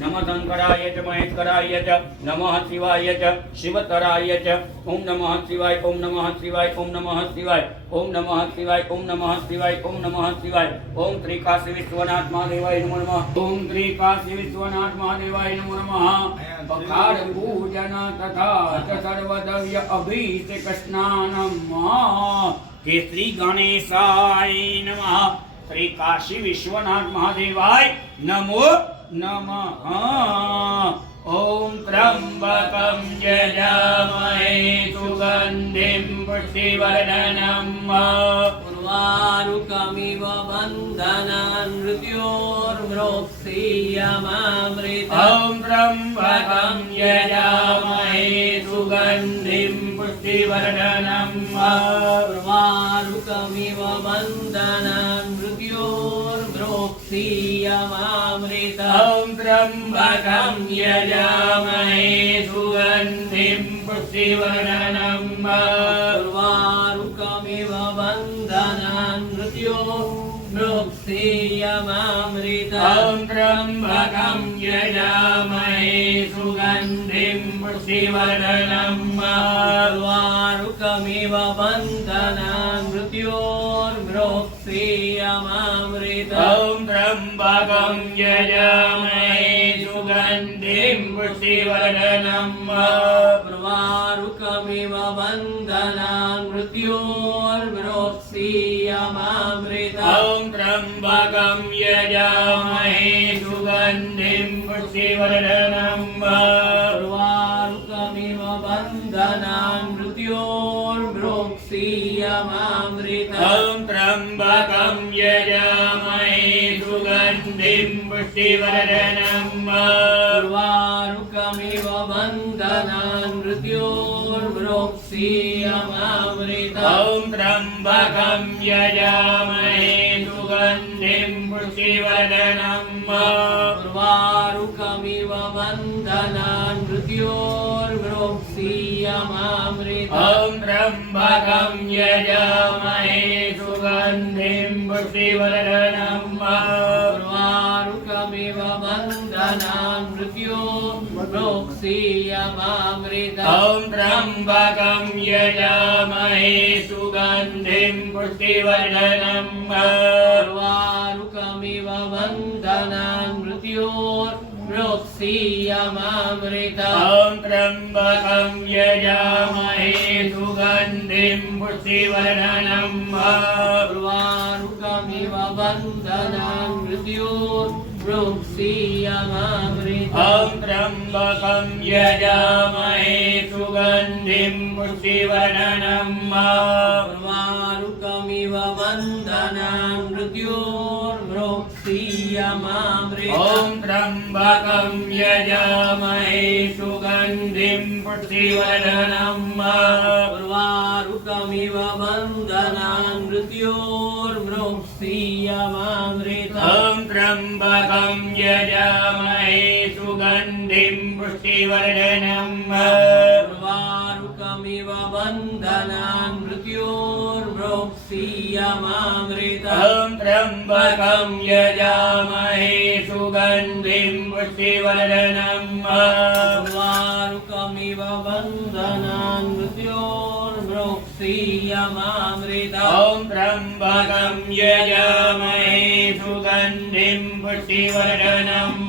नमः शंकराय च महेश्वराय च नमः शिवाय च शिवतराय च ओम नमः शिवाय ओम नमः शिवाय ओम नमः शिवाय ओम नमः शिवाय ओम नमः शिवाय ओम नमः शिवाय ओम श्री काशी विश्वनाथ महादेवाय नमो नमः ओम श्री काशी विश्वनाथ महादेवाय नमो नमः बखार पूजन तथा च सर्वद्रव्य अभिषेक स्नानम केसरी गणेशाय नमः श्री काशी विश्वनाथ महादेवाय नमो नमः ओम त्र्यंबकं यजामहे सुगंधिं पुष्टिवर्धनम् उर्वारुकमिव बन्धनान् मृत्योर्मृक्षीयमामृतम् ओम त्र्यंबकं यजामहे सुगंधिं पुष्टिवर्धनम् उर्वारुकमिव बन्धनान् मृत्योर्मृक्षीयमामृतम् ओम त्र्यंबकं यजामहे सुगंधिं पुष्टिवर्धनम् उर्वारुकमिव बन्धनान् मृत्योर्मृक्षीयमामृतम् ओम त्र्यंबकं यजामहे सुगंधिं पुष्टिवर्धनम् उर्वारुकमिव बन्धनान् मृत्योर्मृक्षीयमामृतम् ओम त्र्यंबकं यजामहे सुगंधिं पुष्टिवर्धनम् उर्वारुकमिव बन्धनान् मृत्योर्मृक्षीयमामृतम् ओम त्र्यंबकं यजामहे सुगंधिं पुष्टिवर्धनम् उर्वारुकमिव बन्धनान् मृत्योर्मृक्षीयमामृतम् ओम त्र्यंबकं यजामहे सुगंधिं पुष्टिवर्धनम् उर्वारुकमिव बन्धनान् मृत्योर्मृक्षीयमामृतम् ओम त्र्यंबकं यजामहे सुगंधिं पुष्टिवर्धनम् उर्वारुकमिव बन्धनान् मृत्योर्मृक्षीयमामृतम् ओम त्र्यंबकं यजामहे सुगंधिं पुष्टिवर्धनम् उर्वारुकमिव बन्धनान् मृत्योर्मृक्षीयमामृतम् ओम त्र्यंबकं यजामहे सुगंधिं पुष्टिवर्धनम् उर्वारुकमिव बन्धनान् मृत्योर्मृक्षीयमामृतम् ओम त्र्यंबकं यजामहे सुगंधिं पुष्टिवर्धनम् उर्वारुकमिव बन्धनान् मृत्योर्मृक्षीयमामृतम् ओम त्र्यंबकं यजामहे सुगंधिं पुष्टिवर्धनम् उर्वारुकमिव बन्धनान् मृत्योर्मृक्षीयमामृतम् ओम त्र्यंबकं यजामहे सुगंधिं पुष्टिवर्धनम् उर्वारुकमिव बन्धनान् मृत्योर्मृक्षीयमामृतम् ओम त्र्यंबकं यजामहे सुगंधिं पुष्टिवर्धनम् उर्वारुकमिव बन्धनान् मृत्योर्मृक्षीयमामृतम् ओम त्र्यंबकं यजामहे सुगंधिं पुष्टिवर्धनम् उर्वारुकमिव बन्धनान् मृत्योर्मृक्षीयमामृतम् ओम त्र्यंबकं यजामहे सुगंधिं पुष्टिवर्धनम्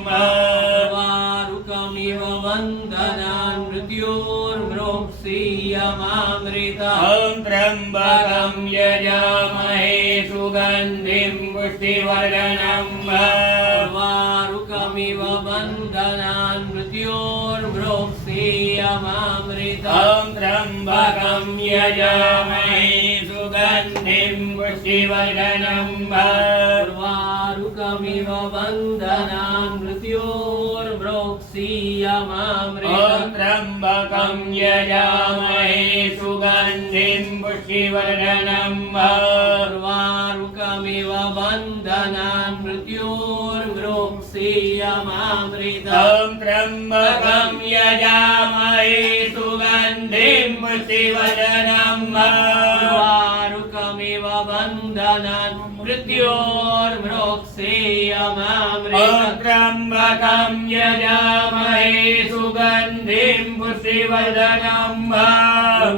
उर्वारुकमिव बन्धनान् मृत्योर्मृक्षीयमामृतम् ओम त्र्यंबकं यजामहे सुगंधिं पुष्टिवर्धनम् उर्वारुकमिव बन्धनान् मृत्योर्मृक्षीयमामृतम् ओम त्र्यंबकं यजामहे सुगंधिं पुष्टिवर्धनम् उर्वारुकमिव बन्धनान् मृत्योर्मृक्षीयमामृतम् ओम त्र्यंबकं यजामहे सुगंधिं पुष्टिवर्धनम् उर्वारुकमिव बन्धनान् मृत्योर्मृक्षीयमामृतम् ओम त्र्यंबकं यजामहे सुगंधिं पुष्टिवर्धनम् उर्वारुकमिव बन्धनान् मृत्योर्मृक्षेयमामृतम् त्र्यम्बकं यजामहे सुगन्धिं पुष्टिवर्धनम्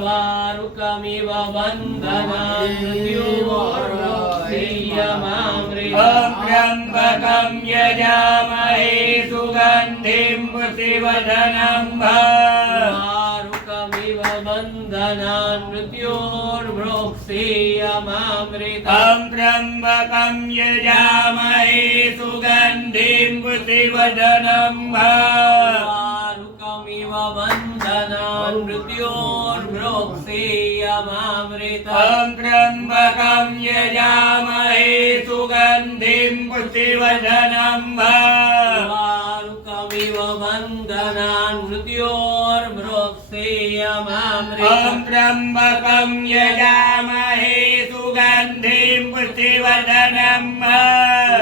वारुकमिव बन्धनान् मृत्योर्मृक्षेयमामृतम् त्र्यम्बकं यजामहे सुगन्धिं पुष्टिवर्धनम् वारुकमिव बन्धनान् मृत्योर्मृक्षेयमामृतम् त्र्यम्बकं यजामहे सुगन्धिं पुष्टिवर्धनम् वारुकमिव बन्धनान् मृत्योर्मृक्षेयमामृतम् त्र्यम्बकं यजामहे सुगन्धिं पुष्टिवर्धनम् वारुकमिव बन्धनान् मृत्योर्मृक्षेयमामृतम् त्र्यम्बकं यजामहे सुगन्धिं पुष्टिवर्धनम्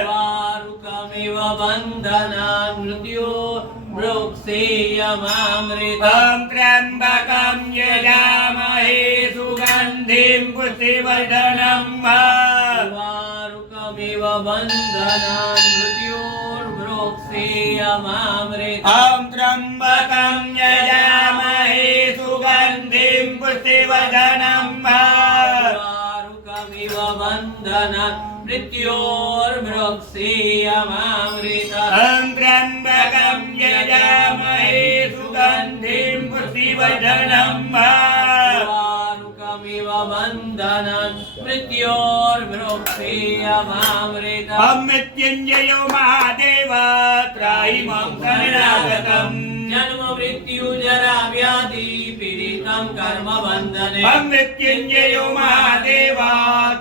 वारुकमिव बन्धनान् मृत्योर्मृक्षेयमामृतम् त्र्यम्बकं यजामहे सुगन्धिं पुष्टिवर्धनम् वारुकमिव बन्धनान् मृत्योर्मृक्षेयमामृतम् त्र्यम्बकं यजामहे सुगन्धिं पुष्टिवर्धनम् वारुकमिव बन्धनान् मृत्योर्मृक्षेयमामृतम् त्र्यम्बकं यजामहे सुगन्धिं पुष्टिवर्धनम् वारुकमिव बन्धनान् मृत्योर्मृक्षेयमामृतम् मृत्युञ्जयो महादेव त्राहि मां शरणागतम् जन्म मृत्यु जरा व्याधि पीडितं कर्म बन्धने मृत्युञ्जयो महादेव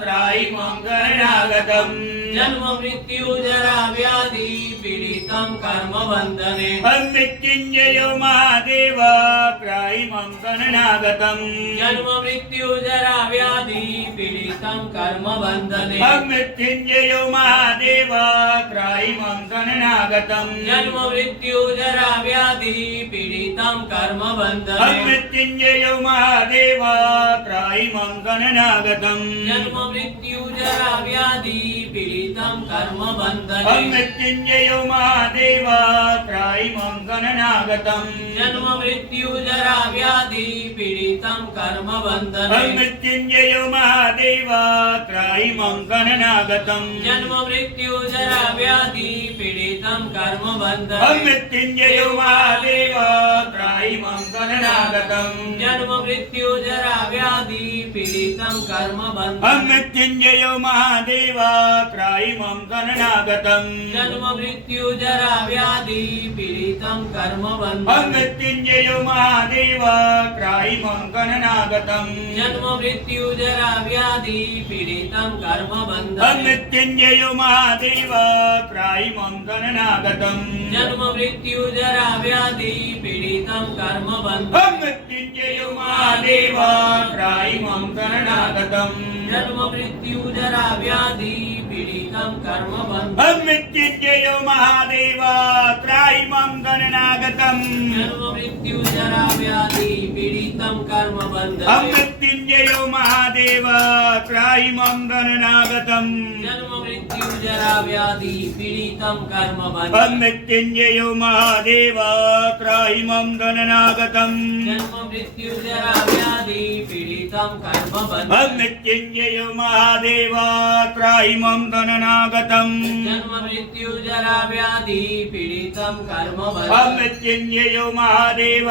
त्राहि मां शरणागतम् जन्म मृत्यु जरा व्याधि पीडितं कर्म बन्धने मृत्युञ्जयो महादेव त्राहि मां शरणागतम् जन्म मृत्यु जरा व्याधि पीडितं कर्म बन्धने मृत्युञ्जयो महादेव त्राहि मां शरणागतम् जन्म मृत्यु जरा व्याधि पीडितं कर्म बन्धने मृत्युञ्जयो महादेव त्राहि मां शरणागतम् जन्म मृत्यु जरा व्याधि पीडितं कर्म बन्धने मृत्युञ्जयो महादेव त्राहि मां शरणागतम् जन्म मृत्यु जरा व्याधि पीडितं कर्म बन्धने मृत्युञ्जयो महादेव त्राहि मां शरणागतम् जन्म मृत्यु जरा व्याधि पीडितं कर्म बन्धने मृत्युञ्जयो महादेव त्राहि मां शरणागतम् जन्म मृत्यु जरा व्याधि पीडितं कर्म बन्धने मृत्युञ्जयो महादेव त्राहि मां शरणागतम् जन्म मृत्यु जरा व्याधि पीडितं कर्म बन्धने मृत्युञ्जयो महादेव त्राहि मां शरणागतम् जन्म मृत्यु जरा व्याधि पीडितं कर्म बन्धने मृत्युञ्जयो महादेव त्राहि मां शरणागतम् जन्म मृत्यु जरा व्याधि पीडितं कर्म बन्धने मृत्युञ्जयो महादेव त्राहि मां शरणागतम् जन्म मृत्यु जरा व्याधि पीडितं कर्म बन्धने मृत्युञ्जयो महादेव त्राहि मां शरणागतम् जन्म मृत्यु जरा व्याधि पीडितं कर्म बन्धने मृत्युञ्जयो महादेव त्राहि मां शरणागतम् जन्म मृत्यु जरा व्याधि पीडितं कर्म बन्धने मृत्युञ्जयो महादेव त्राहि मां शरणागतम् जन्म मृत्यु जरा व्याधि पीडितं कर्म बन्धने मृत्युञ्जयो महादेव त्राहि मां शरणागतम् जन्म मृत्यु जरा व्याधि पीडितं कर्म बन्धने मृत्युञ्जयो महादेव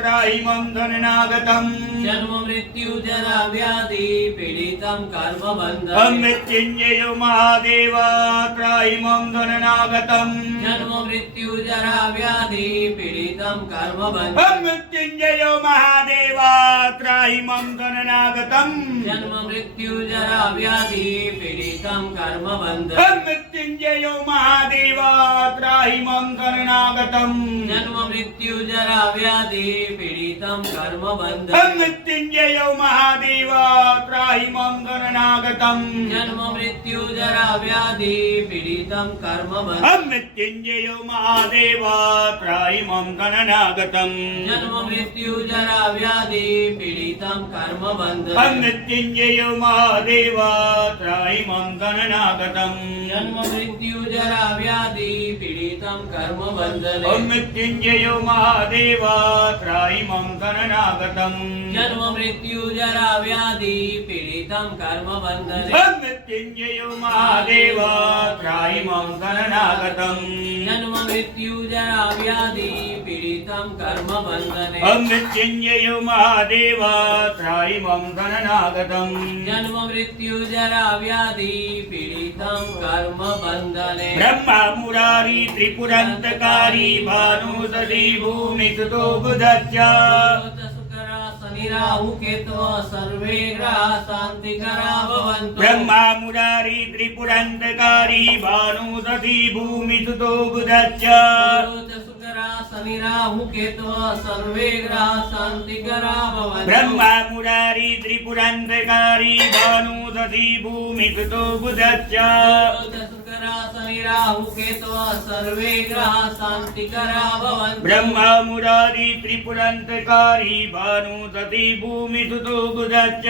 त्राहि मां शरणागतम् जन्म मृत्यु जरा व्याधि पीडितं कर्म बन्धने मृत्युञ्जयो महादेव त्राहि मां शरणागतम् जन्म मृत्यु जरा व्याधि पीडितं कर्म बन्धने मृत्युञ्जयो महादेव त्राहि मां शरणागतम् जन्म मृत्यु जरा व्याधि पीडितं कर्म बन्धने मृत्युंजयो महादेव त्राहि मम शरणागतम् जन्म मृत्यु जरा व्याधि पीडितं कर्म बंधने मृत्युंजयो महादेव त्राहि मम शरणागतम् जन्म मृत्यु जरा व्याधि पीडितं कर्म बंधने मृत्युंजयो महादेव त्राहि मम शरणागतम् जन्म मृत्यु जरा व्याधि पीडितं कर्म बंधने मृत्युंजयो महादेव त्राहि मम शरणागतम् जन्म मृत्यु जरा व्याधि पीडितं कर्म बंधने मृत्युंजयो महादेव त्राहि मम शरणागतम् जन्म मृत्यु जरा व्याधि पीडितं कर्म बंधने मृत्युंजयो महादेव त्राहि मम शरणागतम् जन्म मृत्यु जरा व्याधि पीडितं कर्म बंधने मृत्युंजयो महादेव त्राहि मम शरणागतम् जन्म मृत्यु जरा व्याधि पीडितं कर्म बंधने ब्रह्मा मुरारी त्रिपुरंतकारी भानुसदी भूमि सुतो बुधच्च शुक्रा शनि राहु केतु सर्वे ग्रह शांतिकरा भवन्तु ब्रह्मा मुरारी त्रिपुरंतकारी भानुसदी भूमि सुतो बुधच्च शुक्रा शनि राहु केतु सर्वे ग्रह शांतिकरा भवन्तु ब्रह्मा मुरारी त्रिपुरंतकारी भानुसदी भूमि सुतो बुधच्च शुक्रा शनि राहु केतु सर्वे ग्रह शांतिकरा भवन्तु ब्रह्मा मुरारी त्रिपुरंतकारी भानुसदी भूमि सुतो बुधच्च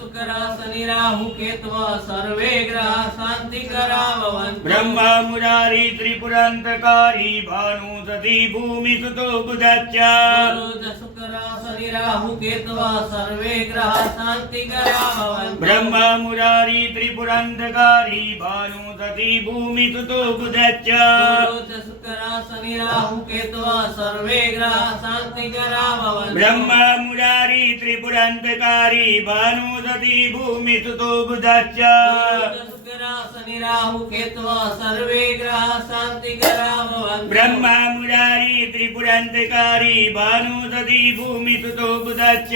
शुक्रा शनि राहु केतु सर्वे ग्रह शांतिकरा भवन्तु ब्रह्मा मुरारी त्रिपुरंतकारी भानुसदी भूमि सुतो बुधच्च शुक्रा शनि राहु केतु सर्वे ग्रह शांतिकरा भवन्तु ब्रह्मा मुरारी त्रिपुरंतकारी भानुसदी भूमि सुतो बुधच्च शुक्रा शनि राहु केतु सर्वे ग्रह शांतिकरा भवन्तु ब्रह्मा मुरारी त्रिपुरंतकारी भानुसदी भूमि सुतो बुधच्च शुक्रा शनि राहु केतु सर्वे ग्रह शांतिकरा भवन्तु ब्रह्मा मुरारी त्रिपुरंतकारी भानुसदी भूमि सुतो बुधच्च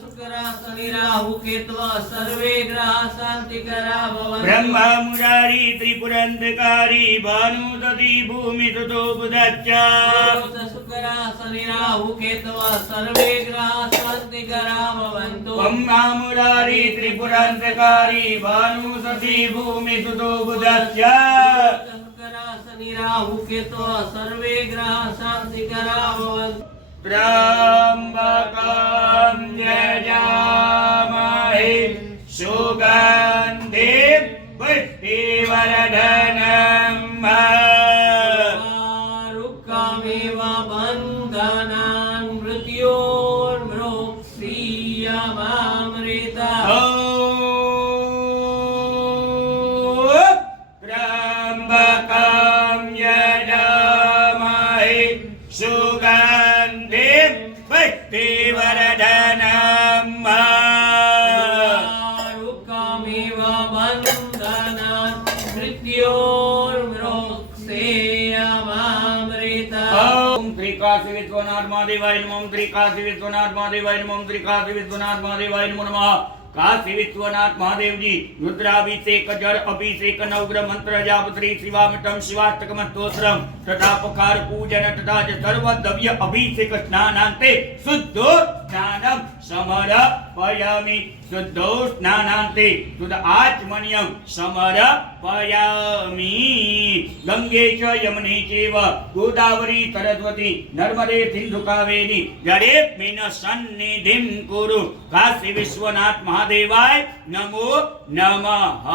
शुक्रा शनि राहु केतु सर्वे ग्रह शांतिकरा भवन्तु ब्रह्मा मुरारी त्रिपुरंतकारी भानुसदी भूमि सुतो बुधच्च शुक्रा शनि राहु केतु सर्वे ग्रह शांतिकरा भवन्तु ब्रह्मा मुरारी त्रिपुरंतकारी भानुसदी भूमि सुतो बुधच्च शुक्रा शनि राहु केतु सर्वे ग्रह शांतिकरा भवन्तु त्र्यंबकं यजामहे सुगन्धिं पुष्टिवर्धनम् रुक्कमेव बन्धनान् मृत्योर्मृक्षीयमामृता त्र्यंबकं यजामहे सुगन्धिं पुष्टिवर्धनम् रुक्कमेव बन्धनान् मृत्योर्मृक्षीयमामृता ओम त्रिकाशी विश्वनाथ महादेवाय नमः ओम त्रिकाशी विश्वनाथ महादेवाय नमः ओम त्रिकाशी विश्वनाथ महादेवाय नमो नमः काशी विश्वनाथ महादेव जी रुद्राभिषेक जल अभिषेक नवग्रह मंत्र जाप श्री शिवामृतम शिवाष्टकम स्तोत्रम तथा पकार पूजन तथा च सर्वद्रव्य अभिषेक स्नानान्ते शुद्धो स्नानम समर्पयामि शुद्धो स्नानान्ते शुद्ध आचमनीयं समर्पयामि गंगे च यमुने चैव गोदावरी सरस्वती नर्मदे सिन्धु कावेरी जलेऽस्मिन् सन्निधिं कुरु काशी विश्वनाथ महादेवाय नमो नमः।